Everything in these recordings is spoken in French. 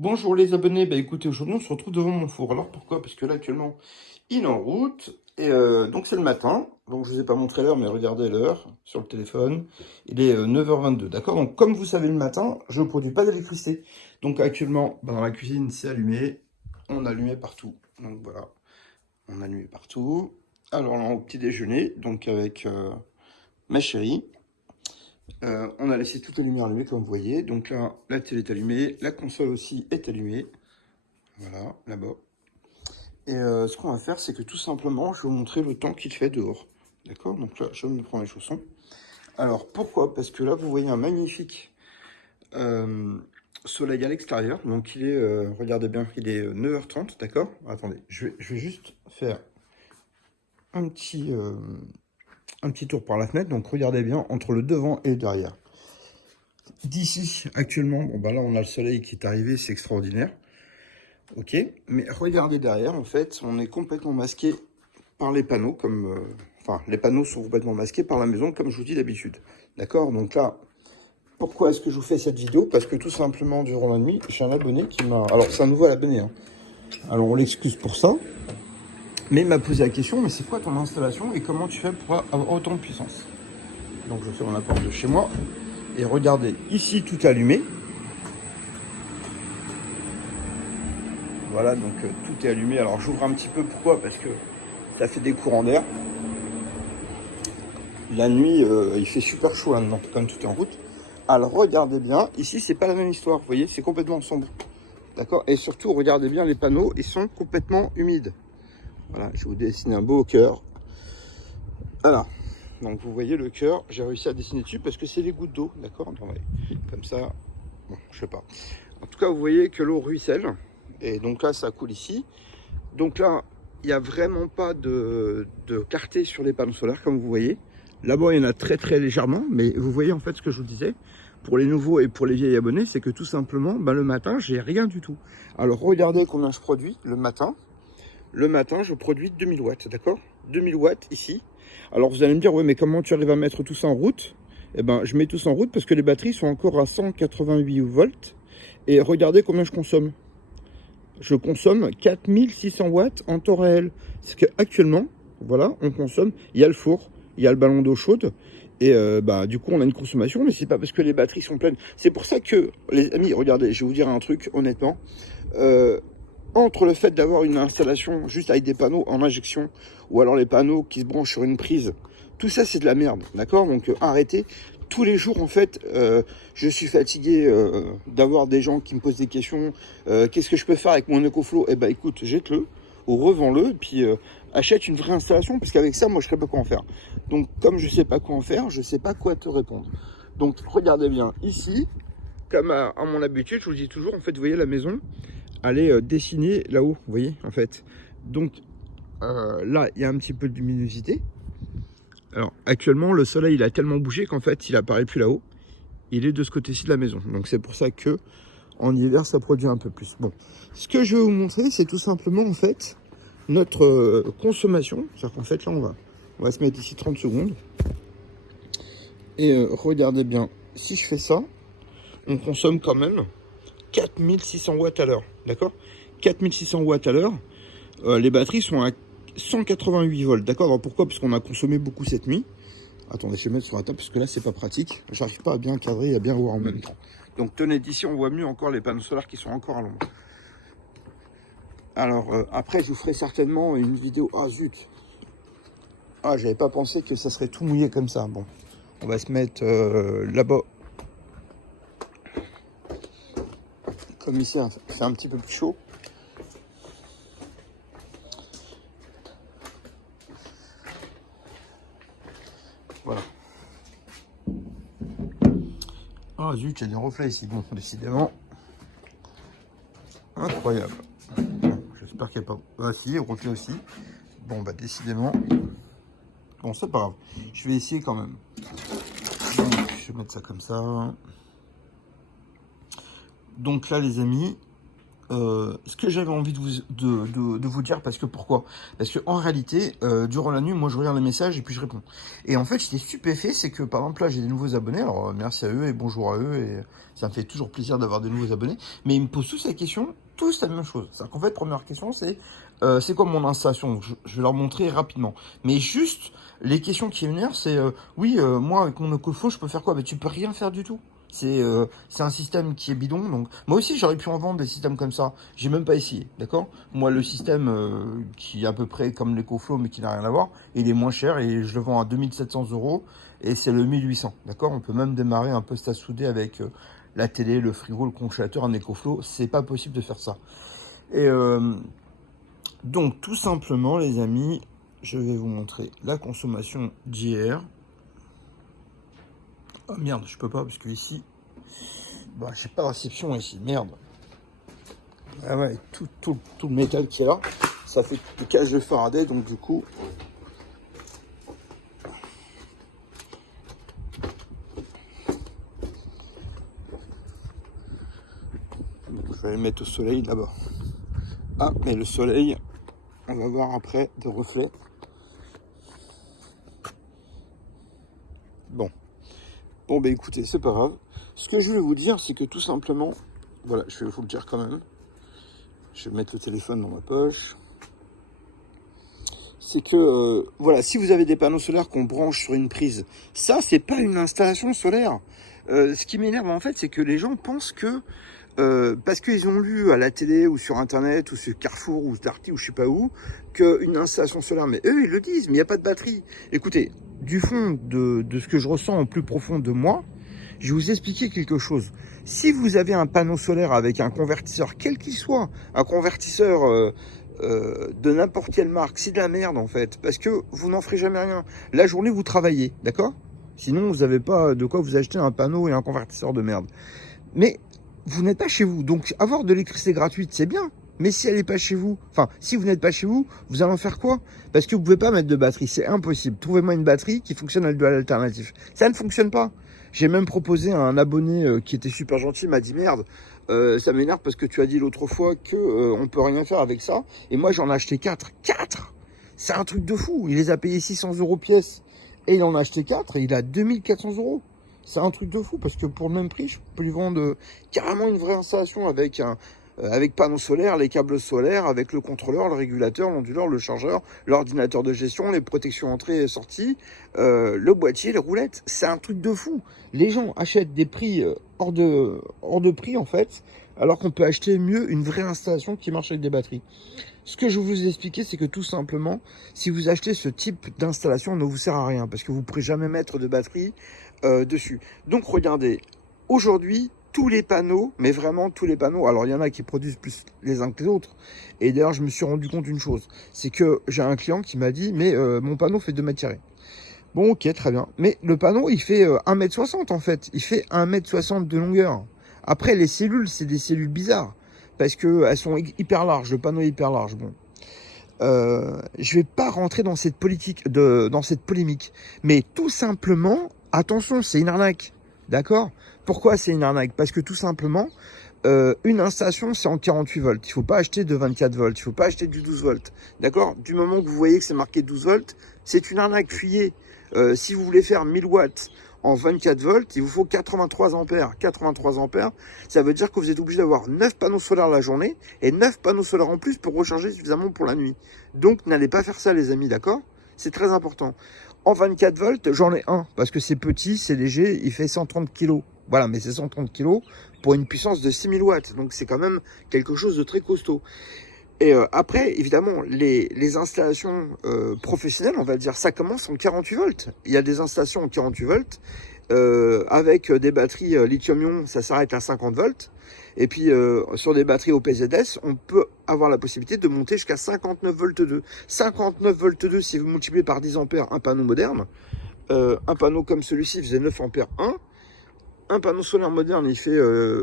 Bonjour les abonnés, bah écoutez, aujourd'hui on se retrouve devant mon four. Alors pourquoi? Parce que là actuellement il est en route et donc c'est le matin. Donc je vous ai pas montré l'heure, mais regardez l'heure sur le téléphone. Il est 9h22, d'accord? Donc comme vous savez le matin, je ne produis pas d'électricité. Donc actuellement bah, dans la cuisine c'est allumé, on allumait partout. Donc voilà, on allumait partout. Alors là au petit déjeuner, donc avec ma chérie. On a laissé toute la lumière allumée comme vous voyez. Donc là, la télé est allumée, la console aussi est allumée. Voilà, là-bas. Et ce qu'on va faire, c'est que tout simplement, je vais vous montrer le temps qu'il fait dehors. D'accord? Donc là, je me prends les chaussons. Alors, pourquoi? Parce que là, vous voyez un magnifique soleil à l'extérieur. Donc, il est, regardez bien, il est 9h30, d'accord? Attendez, je vais juste faire un petit tour par la fenêtre. Donc, regardez bien, entre le devant et le derrière. D'ici, actuellement, bon, bah là, on a le soleil qui est arrivé, c'est extraordinaire. Ok, mais regardez derrière, en fait, on est complètement masqué par les panneaux, enfin, les panneaux sont complètement masqués par la maison, comme je vous dis d'habitude. D'accord? Donc là, pourquoi est-ce que je vous fais cette vidéo? Parce que tout simplement, durant la nuit, j'ai un abonné qui m'a... Alors, c'est un nouveau abonné, hein. Alors, on l'excuse pour ça, mais il m'a posé la question, mais c'est quoi ton installation et comment tu fais pour avoir autant de puissance? Donc, je ferme la porte de chez moi, et regardez, ici, tout allumé. Voilà, donc tout est allumé. Alors, j'ouvre un petit peu, pourquoi? Parce que ça fait des courants d'air. La nuit, il fait super chaud là maintenant, comme tout est en route. Alors regardez bien, ici c'est pas la même histoire, vous voyez, c'est complètement sombre. D'accord? Et surtout, regardez bien les panneaux, ils sont complètement humides. Voilà, je vais vous dessiner un beau cœur. Voilà, donc vous voyez le cœur, j'ai réussi à dessiner dessus parce que c'est les gouttes d'eau, d'accord? Comme ça, bon, je sais pas. En tout cas, vous voyez que l'eau ruisselle, et donc là, ça coule ici. Donc là, il n'y a vraiment pas de clarté sur les panneaux solaires, comme vous voyez. Là-bas, il y en a très légèrement, mais vous voyez en fait ce que je vous disais, pour les nouveaux et pour les vieilles abonnés, c'est que tout simplement, le matin, j'ai rien du tout. Alors regardez combien je produis le matin. Le matin, je produis 2000 watts, d'accord? 2000 watts ici. Alors vous allez me dire, ouais, mais comment tu arrives à mettre tout ça en route? Eh ben, je mets tout ça en route parce que les batteries sont encore à 188 volts. Et regardez combien je consomme. Je consomme 4600 watts en temps réel. C'est qu'actuellement, voilà, on consomme, il y a le four, il y a le ballon d'eau chaude, et du coup, on a une consommation, mais c'est pas parce que les batteries sont pleines. C'est pour ça que, les amis, regardez, je vais vous dire un truc, honnêtement. Entre le fait d'avoir une installation juste avec des panneaux en injection, ou alors les panneaux qui se branchent sur une prise, tout ça, c'est de la merde, d'accord? Donc, arrêtez. Tous les jours, en fait, je suis fatigué d'avoir des gens qui me posent des questions. Qu'est-ce que je peux faire avec mon EcoFlow? Eh ben, écoute, jette-le ou revends-le, et puis achète une vraie installation, parce qu'avec ça, moi, je ne sais pas quoi en faire. Donc, comme je ne sais pas quoi en faire, je ne sais pas quoi te répondre. Donc, regardez bien, ici, comme à mon habitude, je vous le dis toujours, en fait, vous voyez la maison, elle est dessinée là-haut, vous voyez, en fait. Donc, là, il y a un petit peu de luminosité. Alors actuellement le soleil il a tellement bougé qu'en fait il apparaît plus là-haut. Il est de ce côté-ci de la maison. Donc c'est pour ça que en hiver ça produit un peu plus. Bon, ce que je vais vous montrer c'est tout simplement en fait notre consommation. C'est-à-dire qu'en fait là on va se mettre ici 30 secondes. Et regardez bien, si je fais ça, on consomme quand même 4600 watts à l'heure. D'accord? 4600 watts à l'heure. Les batteries sont à 188 volts. D'accord? Alors pourquoi? Parce qu'on a consommé beaucoup cette nuit. Attendez, je vais mettre sur la table parce que là, c'est pas pratique. J'arrive pas à bien cadrer et à bien voir en même temps. Donc, tenez, d'ici, on voit mieux encore les panneaux solaires qui sont encore à l'ombre. Alors, après, je vous ferai certainement une vidéo. Ah, zut! Ah, j'avais pas pensé que ça serait tout mouillé comme ça. Bon, on va se mettre là-bas. Comme ici, il fait un petit peu plus chaud. Voilà. Ah, zut, il y a des reflets ici. Bon, décidément. Incroyable. Bon, j'espère qu'il n'y a pas... Ah si, reflet aussi. Bon, bah décidément... Bon, c'est pas grave. Je vais essayer quand même. Donc, je vais mettre ça comme ça. Donc là, les amis, ce que j'avais envie de vous dire, parce que pourquoi? Parce que en réalité, durant la nuit, moi je regarde les messages et puis je réponds. Et en fait, j'étais stupéfait, c'est que par exemple là, j'ai des nouveaux abonnés, alors merci à eux et bonjour à eux, et ça me fait toujours plaisir d'avoir des nouveaux abonnés, mais ils me posent tous la question, tous la même chose. C'est-à-dire qu'en fait, première question, c'est quoi mon installation? Donc, je vais leur montrer rapidement. Mais juste, les questions qui viennent, c'est oui, moi avec mon Ocofo, je peux faire quoi? Mais tu peux rien faire du tout. C'est un système qui est bidon. Donc moi aussi j'aurais pu en vendre des systèmes comme ça. J'ai même pas essayé, d'accord? Moi le système qui est à peu près comme l'EcoFlow mais qui n'a rien à voir, il est moins cher et je le vends à 2 700 € et c'est le 1800, d'accord? On peut même démarrer un poste à souder avec la télé, le frigo, le congélateur, un EcoFlow. C'est pas possible de faire ça. Et donc tout simplement les amis, je vais vous montrer la consommation d'hier. Oh merde, je peux pas parce que ici, bah, j'ai pas de réception ici, merde. Ah ouais, tout le métal qui est là, ça fait des cases de Faraday, donc du coup. Je vais le mettre au soleil là-bas. Ah, mais le soleil, on va voir après de reflets. Bon. Bon, bah écoutez, c'est pas grave. Ce que je voulais vous dire, c'est que tout simplement, voilà, je vais vous le dire quand même. Je vais mettre le téléphone dans ma poche. C'est que, voilà, si vous avez des panneaux solaires qu'on branche sur une prise, ça, c'est pas une installation solaire. Ce qui m'énerve, en fait, c'est que les gens pensent que, parce qu'ils ont lu à la télé ou sur Internet ou sur Carrefour ou Darty ou je sais pas où, qu'une installation solaire, mais eux, ils le disent, mais il n'y a pas de batterie. Écoutez, du fond de ce que je ressens au plus profond de moi, je vais vous expliquer quelque chose. Si vous avez un panneau solaire avec un convertisseur, quel qu'il soit, un convertisseur de n'importe quelle marque, c'est de la merde en fait, parce que vous n'en ferez jamais rien. La journée, vous travaillez, d'accord? Sinon, vous n'avez pas de quoi vous acheter un panneau et un convertisseur de merde. Mais vous n'êtes pas chez vous, donc avoir de l'électricité gratuite, c'est bien. Mais si elle n'est pas chez vous, enfin, si vous n'êtes pas chez vous, vous allez en faire quoi? Parce que vous ne pouvez pas mettre de batterie, c'est impossible. Trouvez-moi une batterie qui fonctionne à l'alternatif. Ça ne fonctionne pas. J'ai même proposé à un abonné qui était super gentil, m'a dit merde, ça m'énerve parce que tu as dit l'autre fois que on peut rien faire avec ça. Et moi j'en ai acheté 4. 4. C'est un truc de fou. Il les a payés 600 € pièce. Et il en a acheté 4 et il a 2 400 €. C'est un truc de fou parce que pour le même prix, je peux lui vendre carrément une vraie installation avec panneaux solaires, les câbles solaires, avec le contrôleur, le régulateur, l'onduleur, le chargeur, l'ordinateur de gestion, les protections entrée et sortie, le boîtier, les roulettes. C'est un truc de fou. Les gens achètent des prix hors de prix en fait, alors qu'on peut acheter mieux une vraie installation qui marche avec des batteries. Ce que je vais vous expliquer, c'est que tout simplement, si vous achetez ce type d'installation, ne vous sert à rien parce que vous ne pourrez jamais mettre de batterie dessus. Donc regardez, aujourd'hui, tous les panneaux, mais vraiment tous les panneaux, alors il y en a qui produisent plus les uns que les autres. Et d'ailleurs, je me suis rendu compte d'une chose, c'est que j'ai un client qui m'a dit, mais mon panneau fait 2 m². Bon, ok, très bien. Mais le panneau, il fait 1,60 m en fait. Il fait 1,60 m de longueur. Après, les cellules, c'est des cellules bizarres. Parce qu'elles sont hyper larges. Le panneau est hyper large. Bon. Je vais pas rentrer dans cette politique, dans cette polémique. Mais tout simplement, attention, c'est une arnaque. D'accord? Pourquoi c'est une arnaque? Parce que tout simplement, une installation, c'est en 48 volts. Il ne faut pas acheter de 24 volts. Il ne faut pas acheter du 12 volts. D'accord? Du moment que vous voyez que c'est marqué 12 volts, c'est une arnaque. Fuyez. Si vous voulez faire 1000 watts en 24 volts, il vous faut 83 ampères. 83 ampères, ça veut dire que vous êtes obligé d'avoir 9 panneaux solaires la journée et 9 panneaux solaires en plus pour recharger suffisamment pour la nuit. Donc, n'allez pas faire ça, les amis, d'accord? C'est très important. En 24 volts, j'en ai un parce que c'est petit, c'est léger, il fait 130 kg. Voilà, mais c'est 130 kg pour une puissance de 6000 watts. Donc, c'est quand même quelque chose de très costaud. Et après, évidemment, les installations professionnelles, on va dire, ça commence en 48 volts. Il y a des installations en 48 volts avec des batteries lithium-ion, ça s'arrête à 50 volts. Et puis, sur des batteries au PZS, on peut avoir la possibilité de monter jusqu'à 59 volts 2. 59 volts 2, si vous multipliez par 10 ampères un panneau moderne, un panneau comme celui-ci faisait 9 ampères 1. un panneau solaire moderne, il fait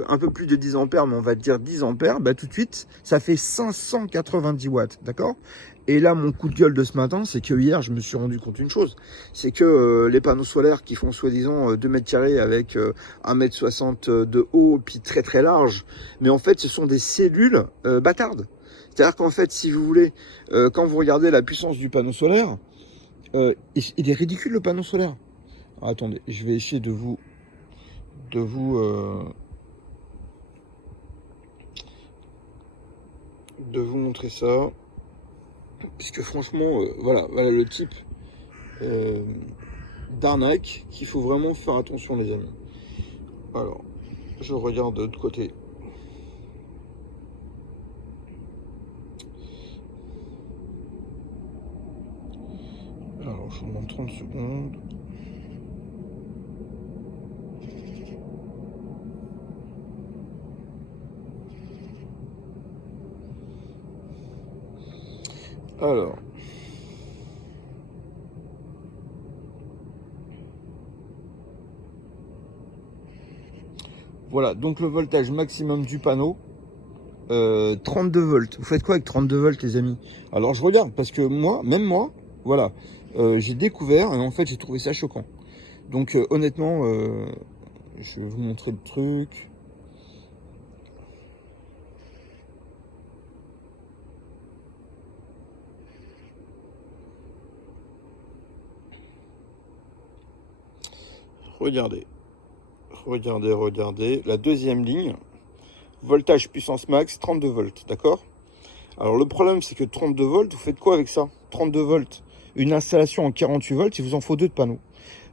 un peu plus de 10 ampères, mais on va dire 10 ampères, bah, tout de suite, ça fait 590 watts, d'accord? Et là, mon coup de gueule de ce matin, c'est que hier, je me suis rendu compte d'une chose. C'est que les panneaux solaires qui font soi-disant 2 mètres carrés avec 1,60 m de haut, puis très très large, mais en fait, ce sont des cellules bâtardes. C'est-à-dire qu'en fait, si vous voulez, quand vous regardez la puissance du panneau solaire, il est ridicule le panneau solaire. Alors, attendez, je vais essayer de vous montrer ça. Puisque franchement, voilà le type d'arnaque qu'il faut vraiment faire attention, les amis. Alors, je regarde de l'autre côté. Alors, je vous demande 30 secondes. Alors, voilà, donc le voltage maximum du panneau, 32 volts. Vous faites quoi avec 32 volts, les amis? Alors, je regarde, parce que moi, même moi, voilà, j'ai découvert, et en fait, j'ai trouvé ça choquant. Donc, honnêtement, je vais vous montrer le truc. Regardez, regardez, la deuxième ligne, voltage puissance max, 32 volts, d'accord? Alors le problème, c'est que 32 volts, vous faites quoi avec ça? 32 volts, une installation en 48 volts, il vous en faut 2 de panneaux.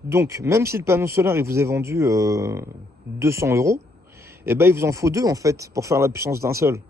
Donc, même si le panneau solaire, il vous est vendu 200 €, eh ben, il vous en faut 2, en fait, pour faire la puissance d'un seul.